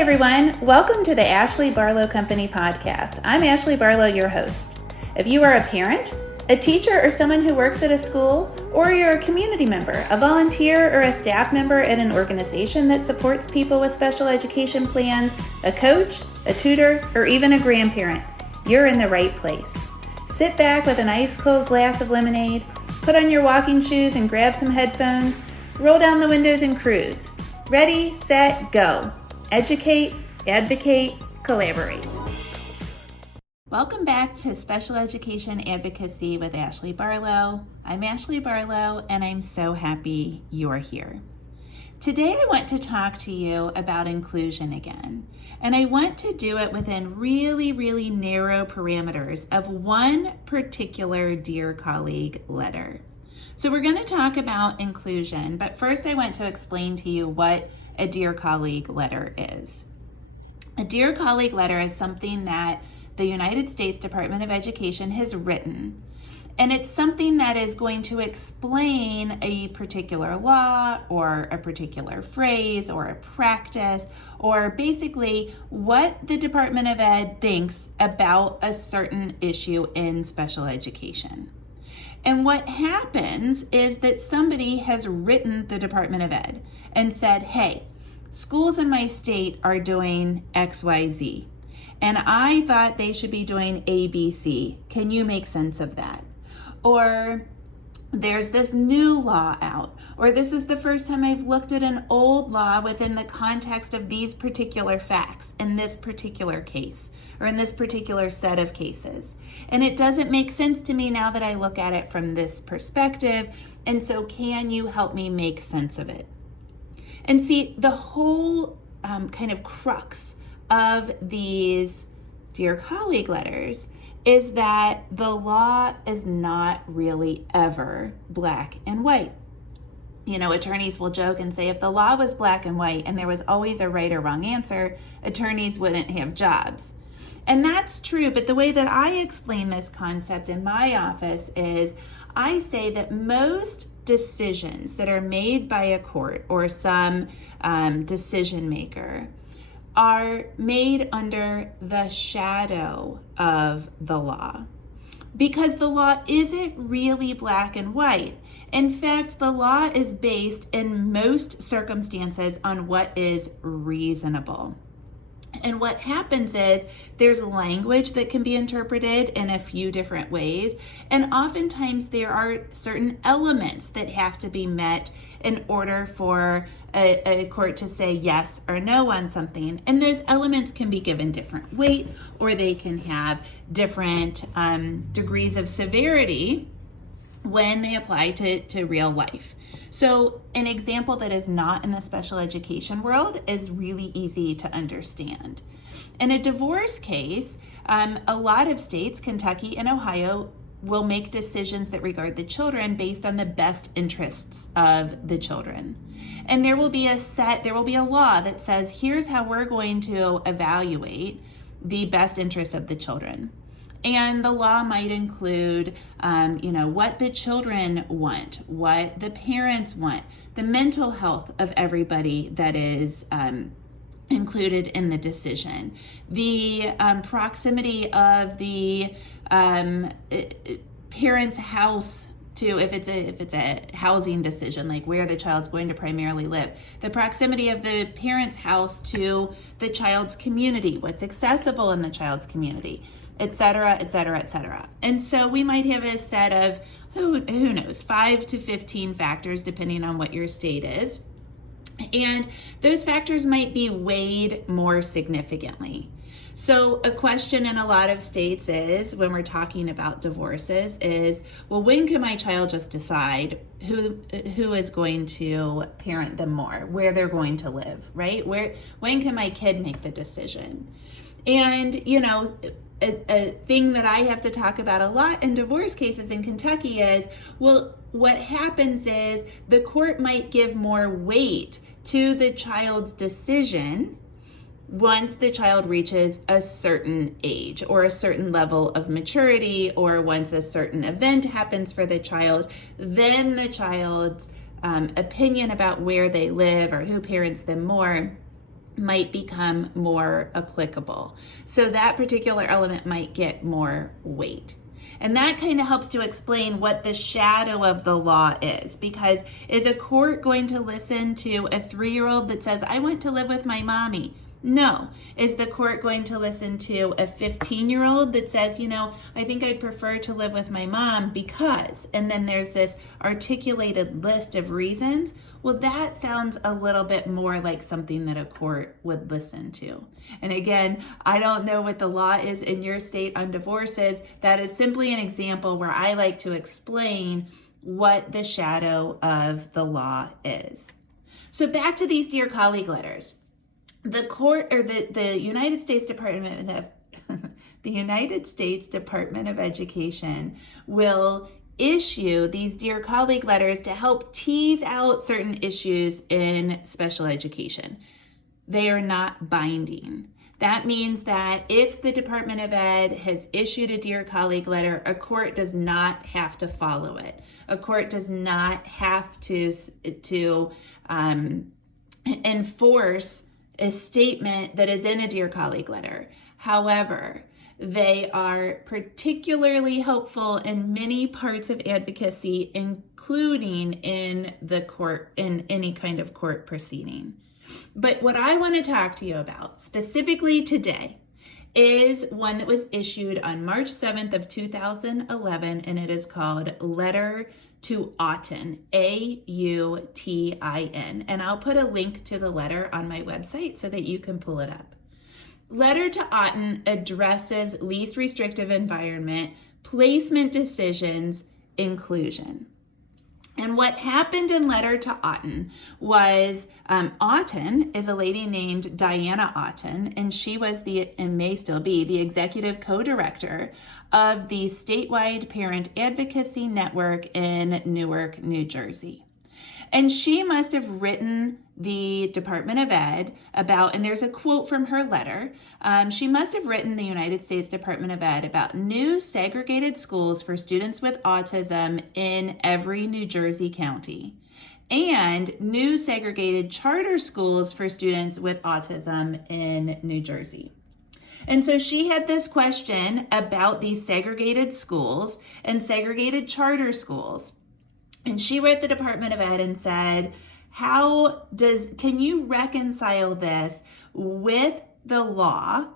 everyone. Welcome to the Ashley Barlow Company podcast. I'm Ashley Barlow, your host. If you are a parent, a teacher, or someone who works at a school, or you're a community member, a volunteer, or a staff member at an organization that supports people with special education plans, a coach, a tutor, or even a grandparent, you're in the right place. Sit back with an ice cold glass of lemonade, put on your walking shoes and grab some headphones, roll down the windows and cruise. Ready, set, go. Educate, advocate, collaborate. Welcome back to Special Education Advocacy with Ashley Barlow. I'm Ashley Barlow, and I'm so happy you're here. Today I want to talk to you about inclusion again, and I want to do it within really narrow parameters of one particular Dear Colleague letter. So we're going to talk about inclusion, but first I want to explain to you what a Dear Colleague letter is. A Dear Colleague letter is something that the United States Department of Education has written, and it's something that is going to explain a particular law or a particular phrase or a practice, or basically what the Department of Ed thinks about a certain issue in special education. And what happens is that somebody has written the Department of Ed and said, hey, schools in my state are doing XYZ, and I thought they should be doing ABC. Can you make sense of that? Or there's this new law out, or this is the first time I've looked at an old law within the context of these particular facts in this particular case, or in this particular set of cases. And it doesn't make sense to me now that I look at it from this perspective, and so can you help me make sense of it? And see, the whole kind of crux of these Dear Colleague letters is that the law is not really ever black and white. You know, attorneys will joke and say if the law was black and white and there was always a right or wrong answer, attorneys wouldn't have jobs. And that's true, but the way that I explain this concept in my office is I say that most decisions that are made by a court or some decision maker are made under the shadow of the law, because the law isn't really black and white. In fact, the law is based in most circumstances on what is reasonable. And what happens is there's language that can be interpreted in a few different ways, and oftentimes there are certain elements that have to be met in order for a court to say yes or no on something. And those elements can be given different weight, or they can have different degrees of severity when they apply to real life. So an example that is not in the special education world is really easy to understand. In a divorce case, a lot of states, Kentucky and Ohio, will make decisions that regard the children based on the best interests of the children. And there will be a law that says, here's how we're going to evaluate the best interests of the children. And the law might include, what the children want, what the parents want, the mental health of everybody that is included in the decision, the proximity of the parent's house to, if it's a housing decision, like where the child's going to primarily live, the proximity of the parent's house to the child's community, what's accessible in the child's community, et cetera, et cetera, et cetera. And so we might have a set of, who knows, 5 to 15 factors, depending on what your state is. And those factors might be weighed more significantly. So a question in a lot of states is, when we're talking about divorces, is, well, when can my child just decide who is going to parent them more, where they're going to live, right? When can my kid make the decision? And, a thing that I have to talk about a lot in divorce cases in Kentucky is, well, what happens is the court might give more weight to the child's decision once the child reaches a certain age or a certain level of maturity, or once a certain event happens for the child, then the child's opinion about where they live or who parents them more might become more applicable. So that particular element might get more weight. And that kind of helps to explain what the shadow of the law is, because is a court going to listen to a 3-year-old that says, I want to live with my mommy? No. Is the court going to listen to a 15-year-old that says, I think I'd prefer to live with my mom because, and then there's this articulated list of reasons? Well, that sounds a little bit more like something that a court would listen to. And again, I don't know what the law is in your state on divorces. That is simply an example where I like to explain what the shadow of the law is. So back to these Dear Colleague letters. The court, or the United States Department of Education will issue these Dear Colleague letters to help tease out certain issues in special education. They are not binding. That means that if the Department of Ed has issued a Dear Colleague letter, a court does not have to follow it. A court does not have to enforce a statement that is in a Dear Colleague letter. However, they are particularly helpful in many parts of advocacy, including in the court, in any kind of court proceeding. But what I want to talk to you about specifically today is one that was issued on March 7th of 2011, and it is called Letter to Autin, A-U-T-I-N. And I'll put a link to the letter on my website so that you can pull it up. Letter to Autin addresses least restrictive environment, placement decisions, inclusion. And what happened in Letter to Autin was Autin is a lady named Diana Autin, and she was and may still be, the executive co-director of the statewide parent advocacy network in Newark, New Jersey. And she must have written the Department of Ed about, and there's a quote from her letter, she must have written the United States Department of Ed about new segregated schools for students with autism in every New Jersey county, and new segregated charter schools for students with autism in New Jersey. And so she had this question about these segregated schools and segregated charter schools. And she wrote the Department of Ed and said, can you reconcile this with the law,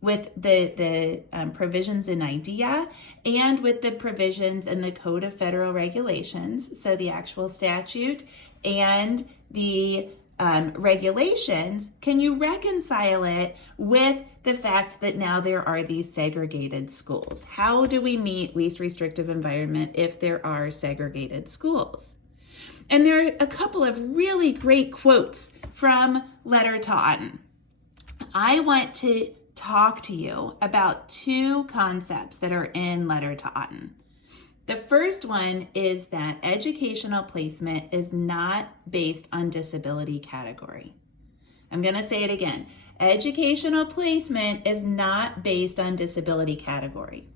with the provisions in IDEA, and with the provisions in the Code of Federal Regulations, so the actual statute and the regulations? Can you reconcile it with the fact that now there are these segregated schools? How do we meet least restrictive environment if there are segregated schools? And there are a couple of really great quotes from Letter to Autin. I want to talk to you about two concepts that are in Letter to Autin. The first one is that educational placement is not based on disability category. I'm going to say it again. Educational placement is not based on disability category.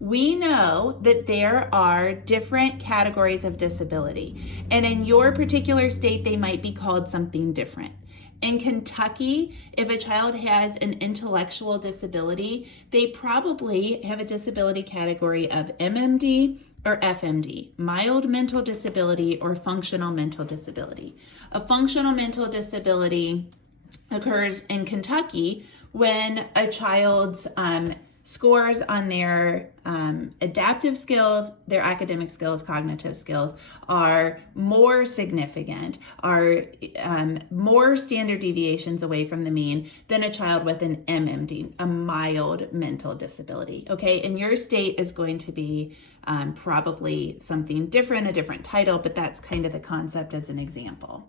We know that there are different categories of disability, and in your particular state, they might be called something different. In Kentucky, if a child has an intellectual disability, they probably have a disability category of MMD or FMD, mild mental disability or functional mental disability. A functional mental disability occurs in Kentucky when a child's scores on their adaptive skills, their academic skills, cognitive skills are more significant, are more standard deviations away from the mean than a child with an MMD, a mild mental disability. Okay, and your state is going to be probably something different, a different title, but that's kind of the concept as an example.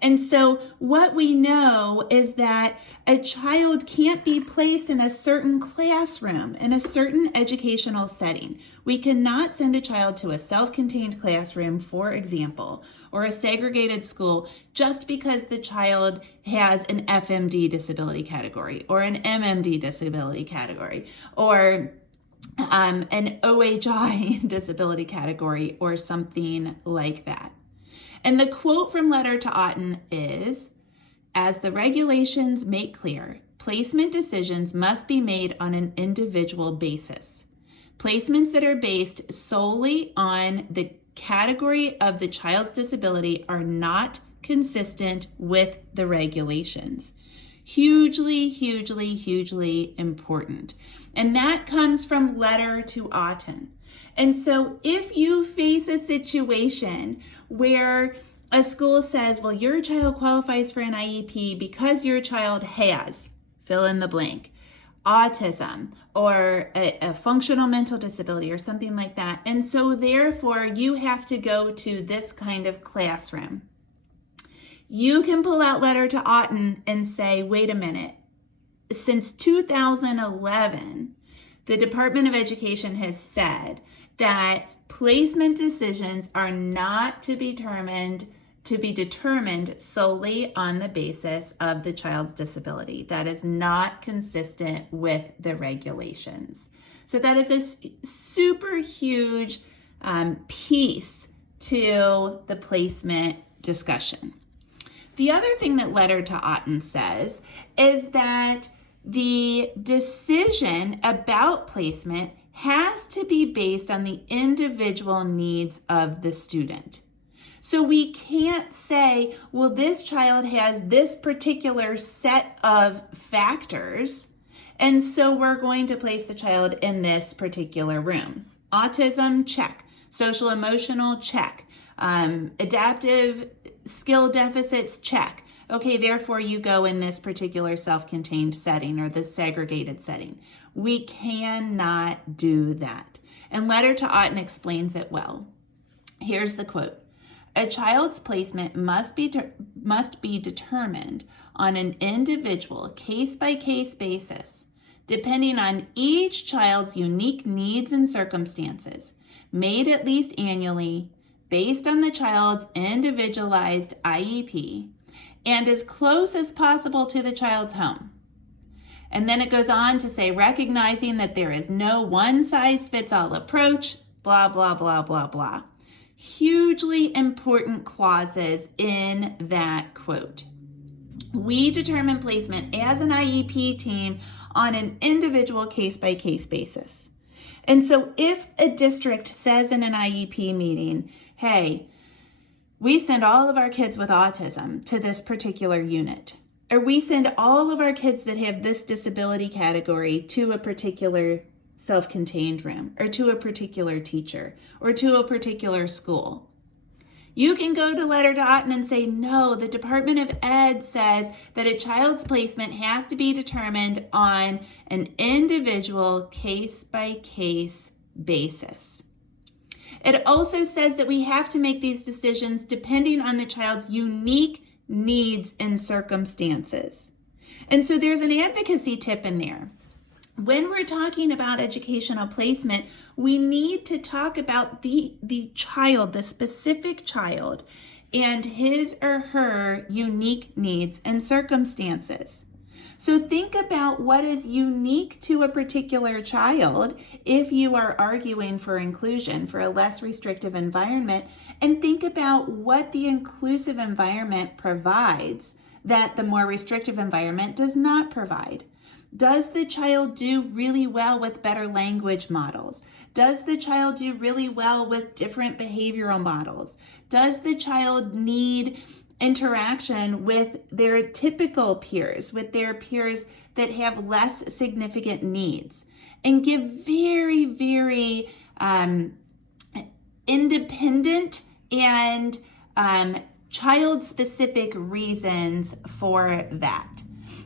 And so what we know is that a child can't be placed in a certain classroom, in a certain educational setting. We cannot send a child to a self-contained classroom, for example, or a segregated school just because the child has an FMD disability category or an MMD disability category or an OHI disability category or something like that. And the quote from Letter to Autin is, As the regulations make clear, placement decisions must be made on an individual basis. Placements that are based solely on the category of the child's disability are not consistent with the regulations. Hugely, hugely, hugely important. And that comes from letter to Autin. And so if you face a situation where a school says, well, your child qualifies for an IEP because your child has, fill in the blank, autism or a functional mental disability or something like that. And so therefore you have to go to this kind of classroom. You can pull out letter to Autin and say, wait a minute, since 2011, the Department of Education has said that placement decisions are not to be determined solely on the basis of the child's disability. That is not consistent with the regulations. So that is a super huge piece to the placement discussion. The other thing that letter to Autin says is that the decision about placement has to be based on the individual needs of the student. So we can't say, well, this child has this particular set of factors, and so we're going to place the child in this particular room. Autism, check. Social emotional, check. Adaptive skill deficits, check. Okay, therefore you go in this particular self-contained setting or this segregated setting. We cannot do that. And letter to Autin explains it well. Here's the quote. A child's placement must be determined on an individual case-by-case basis, depending on each child's unique needs and circumstances, made at least annually, based on the child's individualized IEP, and as close as possible to the child's home. And then it goes on to say, recognizing that there is no one-size-fits-all approach, blah, blah, blah, blah, blah. Hugely important clauses in that quote. We determine placement as an IEP team on an individual case-by-case basis. And so if a district says in an IEP meeting, hey, we send all of our kids with autism to this particular unit, or we send all of our kids that have this disability category to a particular self-contained room, or to a particular teacher, or to a particular school. You can go to letter to Autin and say, no, the Department of Ed says that a child's placement has to be determined on an individual case-by-case basis. It also says that we have to make these decisions depending on the child's unique needs and circumstances. And so there's an advocacy tip in there. When we're talking about educational placement, we need to talk about the child, the specific child, and his or her unique needs and circumstances. So think about what is unique to a particular child if you are arguing for inclusion, for a less restrictive environment, and think about what the inclusive environment provides that the more restrictive environment does not provide. Does the child do really well with better language models? Does the child do really well with different behavioral models? Does the child need interaction with their typical peers, with their peers that have less significant needs? And give very, very independent and child-specific reasons for that.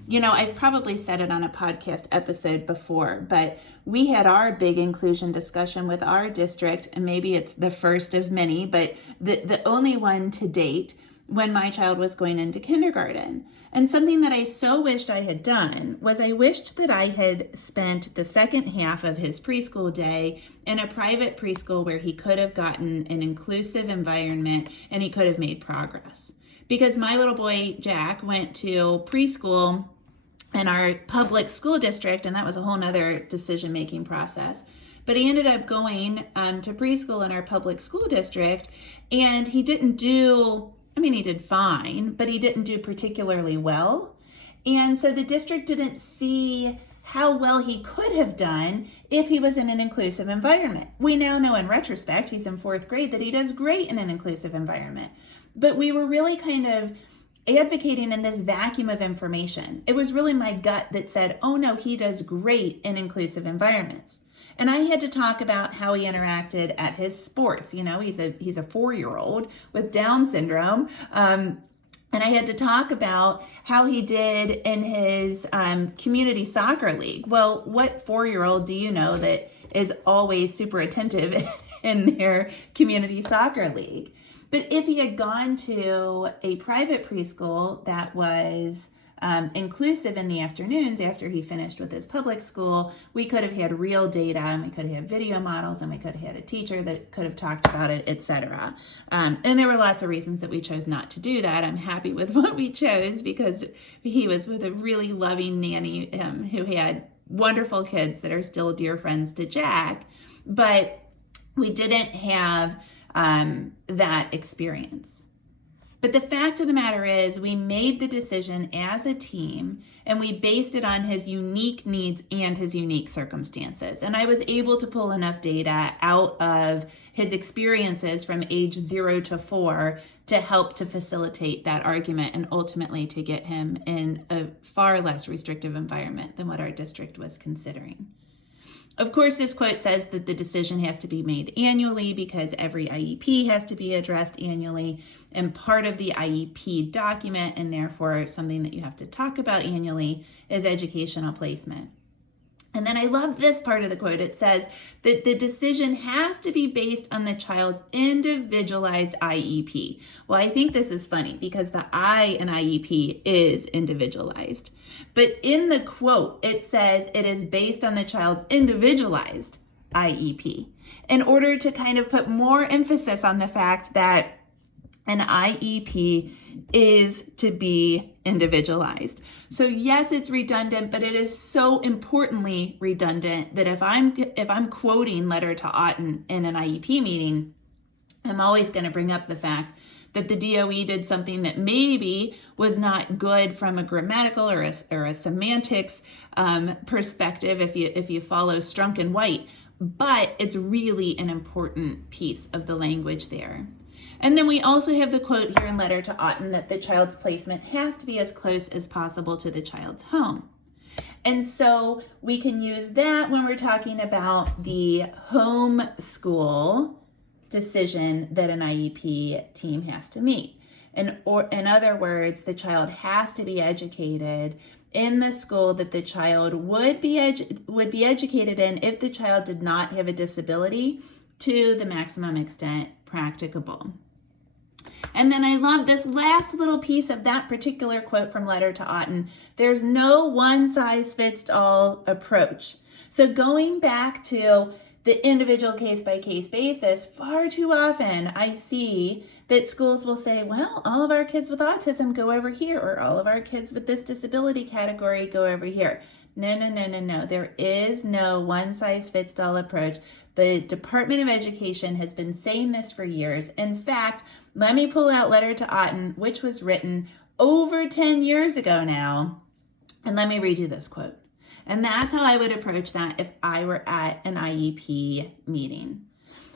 You know, I've probably said it on a podcast episode before, but we had our big inclusion discussion with our district, and maybe it's the first of many, but the only one to date, when my child was going into kindergarten. And something that I so wished I had done was I wished that I had spent the second half of his preschool day in a private preschool where he could have gotten an inclusive environment and he could have made progress. Because my little boy, Jack, went to preschool in our public school district, and that was a whole nother decision-making process. But he ended up going to preschool in our public school district, and he didn't do he did fine, but he didn't do particularly well. And so the district didn't see how well he could have done if he was in an inclusive environment. We now know in retrospect, he's in 4th grade, that he does great in an inclusive environment. But we were really kind of advocating in this vacuum of information. It was really my gut that said, oh no, he does great in inclusive environments. And I had to talk about how he interacted at his sports. He's a 4-year-old with Down syndrome. And I had to talk about how he did in his community soccer league. Well, what 4-year-old do you know that is always super attentive in their community soccer league? But if he had gone to a private preschool that was inclusive in the afternoons after he finished with his public school, we could have had real data, and we could have had video models, and we could have had a teacher that could have talked about it, etc. And there were lots of reasons that we chose not to do that. I'm happy with what we chose because he was with a really loving nanny who had wonderful kids that are still dear friends to Jack, but we didn't have that experience. But the fact of the matter is, we made the decision as a team, and we based it on his unique needs and his unique circumstances. And I was able to pull enough data out of his experiences from age 0 to 4 to help to facilitate that argument and ultimately to get him in a far less restrictive environment than what our district was considering. Of course, this quote says that the decision has to be made annually because every IEP has to be addressed annually, and part of the IEP document, and therefore something that you have to talk about annually, is educational placement. And then I love this part of the quote. It says that the decision has to be based on the child's individualized IEP. Well, I think this is funny because the I in IEP is individualized. But in the quote, it says it is based on the child's individualized IEP in order to kind of put more emphasis on the fact that an IEP is to be individualized. So yes, it's redundant, but it is so importantly redundant that if I'm quoting Letter to Autin in an IEP meeting, I'm always going to bring up the fact that the DOE did something that maybe was not good from a grammatical or a semantics perspective if you follow Strunk and White, but it's really an important piece of the language there. And then we also have the quote here in Letter to Autin that the child's placement has to be as close as possible to the child's home. And so we can use that when we're talking about the home school decision that an IEP team has to meet. In other words, the child has to be educated in the school that the child would be educated in if the child did not have a disability to the maximum extent practicable. And then I love this last little piece of that particular quote from Letter to Autin. There's no one-size-fits-all approach. So going back to the individual case-by-case basis, far too often I see that schools will say, well, all of our kids with autism go over here, or all of our kids with this disability category go over here. No. There is no one-size-fits-all approach. The Department of Education has been saying this for years. In fact, let me pull out Letter to Autin, which was written over 10 years ago now, and let me read you this quote. And that's how I would approach that if I were at an IEP meeting.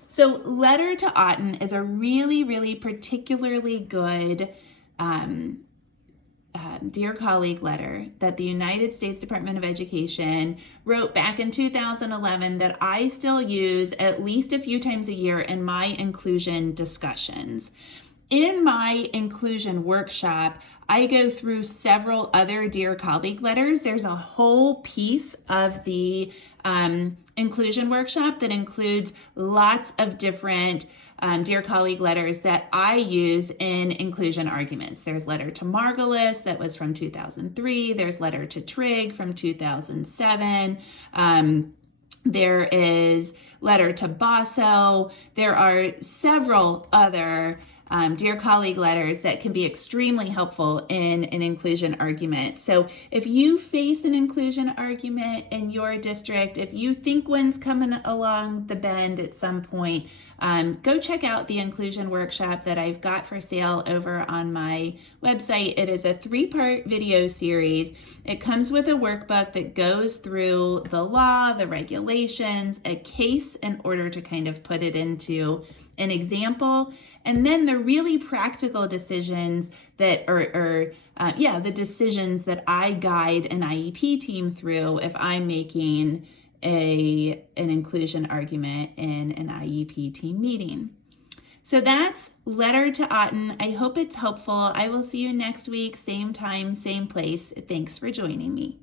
So Letter to Autin is a really, really particularly good Dear Colleague letter that the United States Department of Education wrote back in 2011 that I still use at least a few times a year in my inclusion discussions. In my inclusion workshop, I go through several other Dear Colleague letters. There's a whole piece of the inclusion workshop that includes lots of different Dear Colleague letters that I use in inclusion arguments. There's Letter to Margolis that was from 2003. There's Letter to Trigg from 2007. There is Letter to Basso. There are several other Dear Colleague letters that can be extremely helpful in an inclusion argument. So if you face an inclusion argument in your district, if you think one's coming along the bend at some point, go check out the inclusion workshop that I've got for sale over on my website. It is a 3-part video series. It comes with a workbook that goes through the law, the regulations, a case in order to kind of put it into an example, and then the really practical decisions that the decisions that I guide an IEP team through if I'm making an inclusion argument in an IEP team meeting. So that's Letter to Autin. I hope it's helpful. I will see you next week, same time, same place. Thanks for joining me.